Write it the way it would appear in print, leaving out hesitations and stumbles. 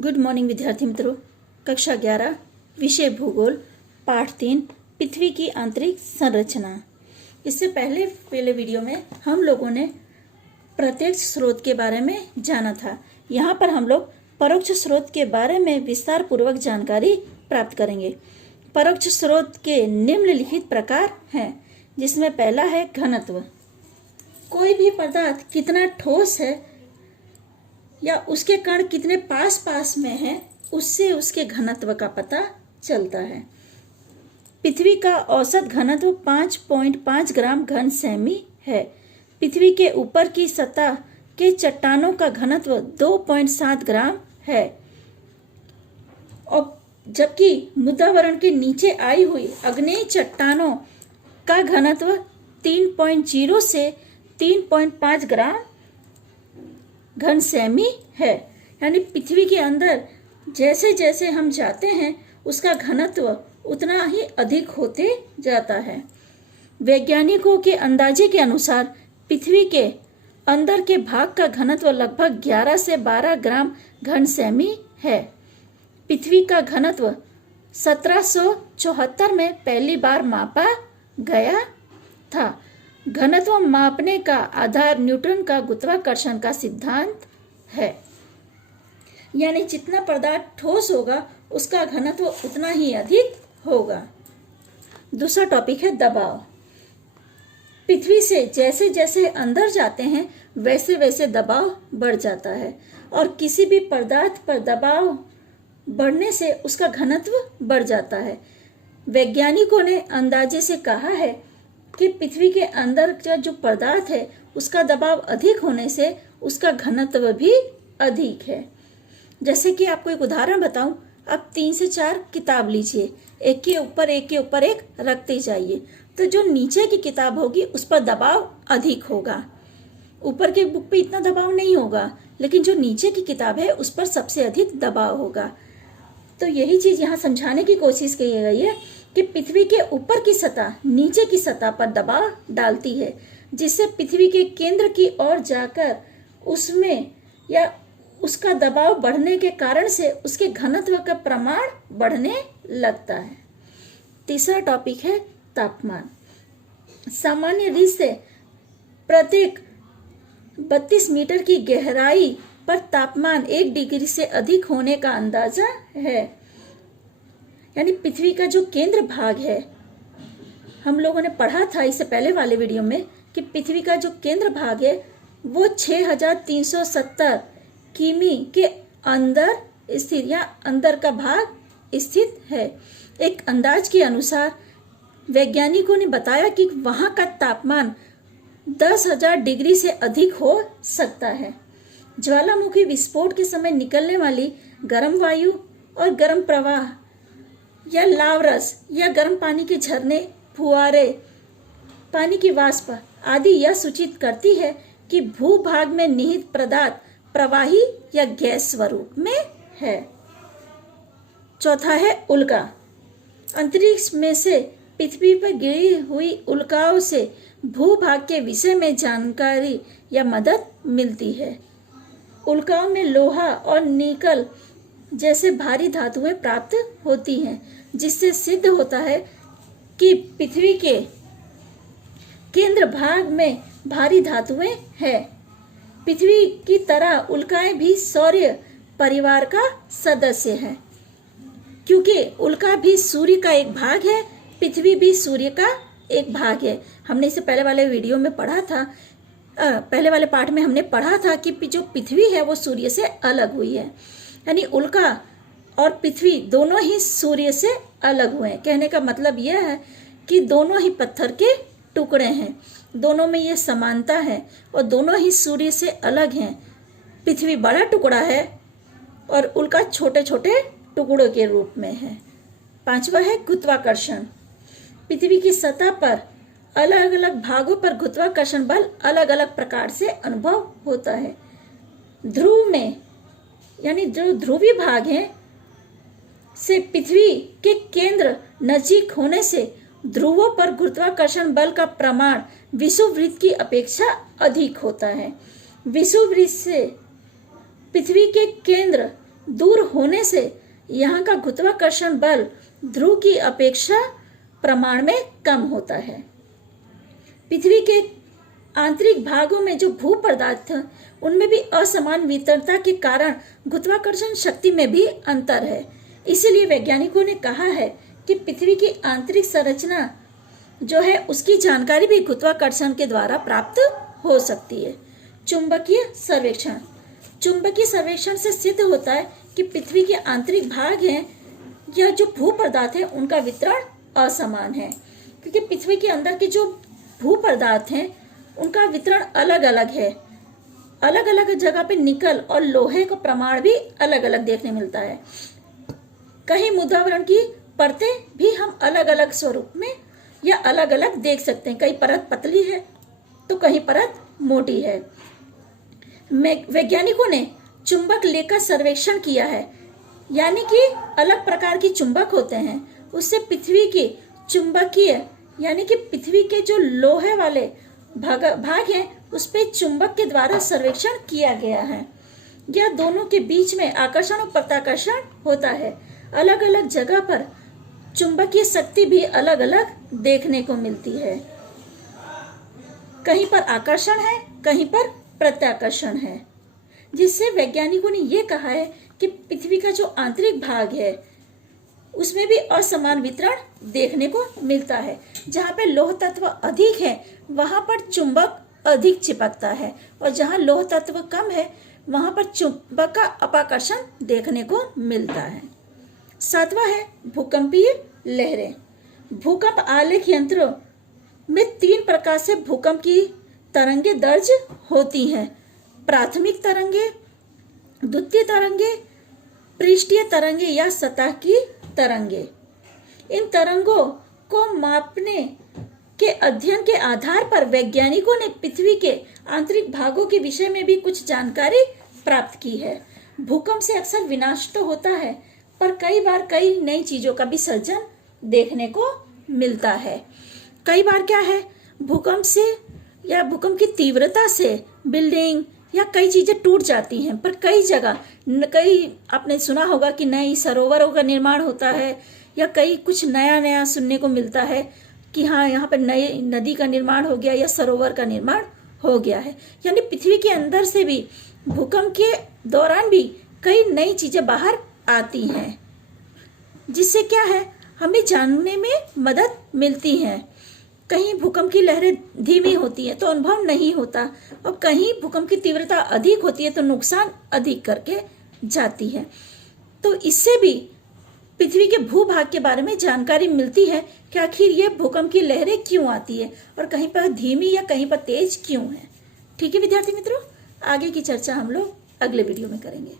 Good morning विद्यार्थी मित्रों। कक्षा 11 विषय भूगोल पाठ 3 पृथ्वी की आंतरिक संरचना। इससे पहले वीडियो में हम लोगों ने प्रत्यक्ष स्रोत के बारे में जाना था। यहाँ पर हम लोग परोक्ष स्रोत के बारे में विस्तार पूर्वक जानकारी प्राप्त करेंगे। परोक्ष स्रोत के निम्नलिखित प्रकार हैं, जिसमें पहला है घनत्व। कोई भी पदार्थ कितना ठोस है या उसके कण कितने पास पास में हैं, उससे उसके घनत्व का पता चलता है। पृथ्वी का औसत घनत्व 5.5 ग्राम घन सेमी है। पृथ्वी के ऊपर की सतह के चट्टानों का घनत्व 2.7 ग्राम है, और जबकि मुद्रावरण के नीचे आई हुई अग्नेय चट्टानों का घनत्व 3.0 से 3.5 ग्राम घन सेमी है। यानी पृथ्वी के अंदर जैसे जैसे हम जाते हैं उसका घनत्व उतना ही अधिक होते जाता है। वैज्ञानिकों के अंदाजे के अनुसार पृथ्वी के अंदर के भाग का घनत्व लगभग 11 से 12 ग्राम घन सेमी है। पृथ्वी का घनत्व 1774 में पहली बार मापा गया था। घनत्व मापने का आधार न्यूटन का गुरुत्वाकर्षण का सिद्धांत है। यानी जितना पदार्थ ठोस होगा उसका घनत्व उतना ही अधिक होगा। दूसरा टॉपिक है दबाव। पृथ्वी से जैसे जैसे अंदर जाते हैं वैसे वैसे दबाव बढ़ जाता है, और किसी भी पदार्थ पर दबाव बढ़ने से उसका घनत्व बढ़ जाता है। वैज्ञानिकों ने अंदाजे से कहा है कि पृथ्वी के अंदर का जो पदार्थ है उसका दबाव अधिक होने से उसका घनत्व भी अधिक है। जैसे कि आपको एक उदाहरण बताऊं, अब 3 से 4 किताब लीजिए, एक के ऊपर एक रखते जाइए, तो जो नीचे की किताब होगी उस पर दबाव अधिक होगा। ऊपर के बुक पे इतना दबाव नहीं होगा, लेकिन जो नीचे की किताब है उस पर सबसे अधिक दबाव होगा। तो यही चीज यहाँ समझाने की कोशिश की गई है कि पृथ्वी के ऊपर की सतह नीचे की सतह पर दबाव डालती है, जिससे पृथ्वी के केंद्र की ओर जाकर उसमें या उसका दबाव बढ़ने के कारण से उसके घनत्व का प्रमाण बढ़ने लगता है। तीसरा टॉपिक है तापमान। सामान्य रीत से प्रत्येक 32 मीटर की गहराई पर तापमान 1 डिग्री से अधिक होने का अंदाजा है। यानी पृथ्वी का जो केंद्र भाग है, हम लोगों ने पढ़ा था इससे पहले वाले वीडियो में कि पृथ्वी का जो केंद्र भाग है वो 6370 किमी के अंदर स्थित या अंदर का भाग स्थित है। एक अंदाज के अनुसार वैज्ञानिकों ने बताया कि वहां का तापमान 10,000 डिग्री से अधिक हो सकता है। ज्वालामुखी विस्फोट के समय निकलने वाली गर्म वायु और गर्म प्रवाह या लावरस या गर्म पानी के झरने, फुहारे, पानी की वाष्प आदि यह सूचित करती है कि भूभाग में निहित पदार्थ प्रवाही या गैस स्वरूप में है। चौथा है उल्का। अंतरिक्ष में से पृथ्वी पर गिरी हुई उल्काओं से भूभाग के विषय में जानकारी या मदद मिलती है। उल्काओं में लोहा और निकल जैसे भारी धातुएं प्राप्त होती हैं, जिससे सिद्ध होता है कि पृथ्वी के केंद्र भाग में भारी धातुएं हैं। पृथ्वी की तरह उल्काएं भी सौर परिवार का सदस्य है। क्योंकि उल्का भी सूर्य का एक भाग है, पृथ्वी भी सूर्य का एक भाग है। हमने इससे पहले वाले वीडियो में पढ़ा था, पहले वाले पाठ में हमने पढ़ा था कि जो पृथ्वी है वो सूर्य से अलग हुई है। यानी उल्का और पृथ्वी दोनों ही सूर्य से अलग हुए हैं। कहने का मतलब यह है कि दोनों ही पत्थर के टुकड़े हैं, दोनों में ये समानता है और दोनों ही सूर्य से अलग हैं। पृथ्वी बड़ा टुकड़ा है और उल्का छोटे छोटे टुकड़ों के रूप में है। पांचवा है गुरुत्वाकर्षण। पृथ्वी की सतह पर अलग अलग भागों पर गुरुत्वाकर्षण बल अलग अलग प्रकार से अनुभव होता है। ध्रुव में यानी जो ध्रुवीय भाग है से पृथ्वी के केंद्र नजीक होने से ध्रुवों पर गुरुत्वाकर्षण बल का प्रमाण विषुववृत्त की अपेक्षा अधिक होता है। विषुववृत्त से पृथ्वी के केंद्र दूर होने से यहाँ का गुरुत्वाकर्षण बल ध्रुव की अपेक्षा प्रमाण में कम होता है। पृथ्वी के आंतरिक भागों में जो भू पदार्थ हैं उनमें भी असमान वितरणता के कारण गुरुत्वाकर्षण शक्ति में भी अंतर है। इसीलिए वैज्ञानिकों ने कहा है कि पृथ्वी की आंतरिक संरचना जो है उसकी जानकारी भी गुरुत्वाकर्षण के द्वारा प्राप्त हो सकती है। चुंबकीय सर्वेक्षण। चुंबकीय सर्वेक्षण से सिद्ध होता है कि पृथ्वी के आंतरिक भाग हैं या जो भू पदार्थ है उनका वितरण असमान है, क्योंकि पृथ्वी के अंदर के जो भू पदार्थ हैं उनका वितरण अलग अलग है। अलग अलग जगह पे निकल और लोहे का प्रमाण भी अलग अलग देखने मिलता है। कहीं मुद्रावरण की परतें भी हम अलग अलग स्वरूप में या अलग अलग देख सकते हैं। कहीं परत पतली है तो कहीं परत मोटी है। वैज्ञानिकों ने चुंबक लेकर सर्वेक्षण किया है, यानी कि अलग प्रकार की चुंबक होते हैं, उससे पृथ्वी की चुंबकीय यानी कि पृथ्वी के जो लोहे वाले भाग हैं उस पे चुंबक के द्वारा सर्वेक्षण किया गया है। यह दोनों के बीच में आकर्षण और प्रत्याकर्षण होता है। अलग अलग जगह पर चुंबकीय शक्ति भी अलग अलग देखने को मिलती है। कहीं पर आकर्षण है, कहीं पर प्रत्याकर्षण है, जिससे वैज्ञानिकों ने यह कहा है कि पृथ्वी का जो आंतरिक भाग है उसमें भी असमान वितरण देखने को मिलता है। जहाँ पे लौह तत्व अधिक है वहां पर चुंबक अधिक चिपकता है, और जहाँ लौह तत्व कम है वहां पर चुंबक का अपाकर्षण देखने को मिलता है। सातवां है भूकंपीय लहरें। भूकंप आलेख यंत्रों में 3 प्रकार से भूकंप की तरंगे दर्ज होती हैं। प्राथमिक तरंगे, द्वितीय तरंगे, पृष्ठीय तरंगे या सतह की तरंगे। इन तरंगों को मापने के अध्ययन के आधार पर वैज्ञानिकों ने पृथ्वी के आंतरिक भागों के विषय में भी कुछ जानकारी प्राप्त की है। भूकंप से अक्सर विनाश तो होता है, पर कई बार कई नई चीजों का भी सर्जन देखने को मिलता है। कई बार क्या है, भूकंप से या भूकंप की तीव्रता से बिल्डिंग या कई चीजें टूट जाती हैं, पर कई जगह कई आपने सुना होगा कि नई सरोवरों का निर्माण होता है, या कई कुछ नया नया सुनने को मिलता है कि हाँ यहाँ पर नई नदी का निर्माण हो गया या सरोवर का निर्माण हो गया है। यानी पृथ्वी के अंदर से भी भूकंप के दौरान भी कई नई चीजें बाहर आती हैं, जिससे क्या है हमें जानने में मदद मिलती है। कहीं भूकंप की लहरें धीमी होती है तो अनुभव नहीं होता, और कहीं भूकंप की तीव्रता अधिक होती है तो नुकसान अधिक करके जाती है। तो इससे भी पृथ्वी के भूभाग के बारे में जानकारी मिलती है कि आखिर ये भूकंप की लहरें क्यों आती है और कहीं पर धीमी या कहीं पर तेज क्यों है। ठीक है विद्यार्थी मित्रों, आगे की चर्चा हम लोग अगले वीडियो में करेंगे।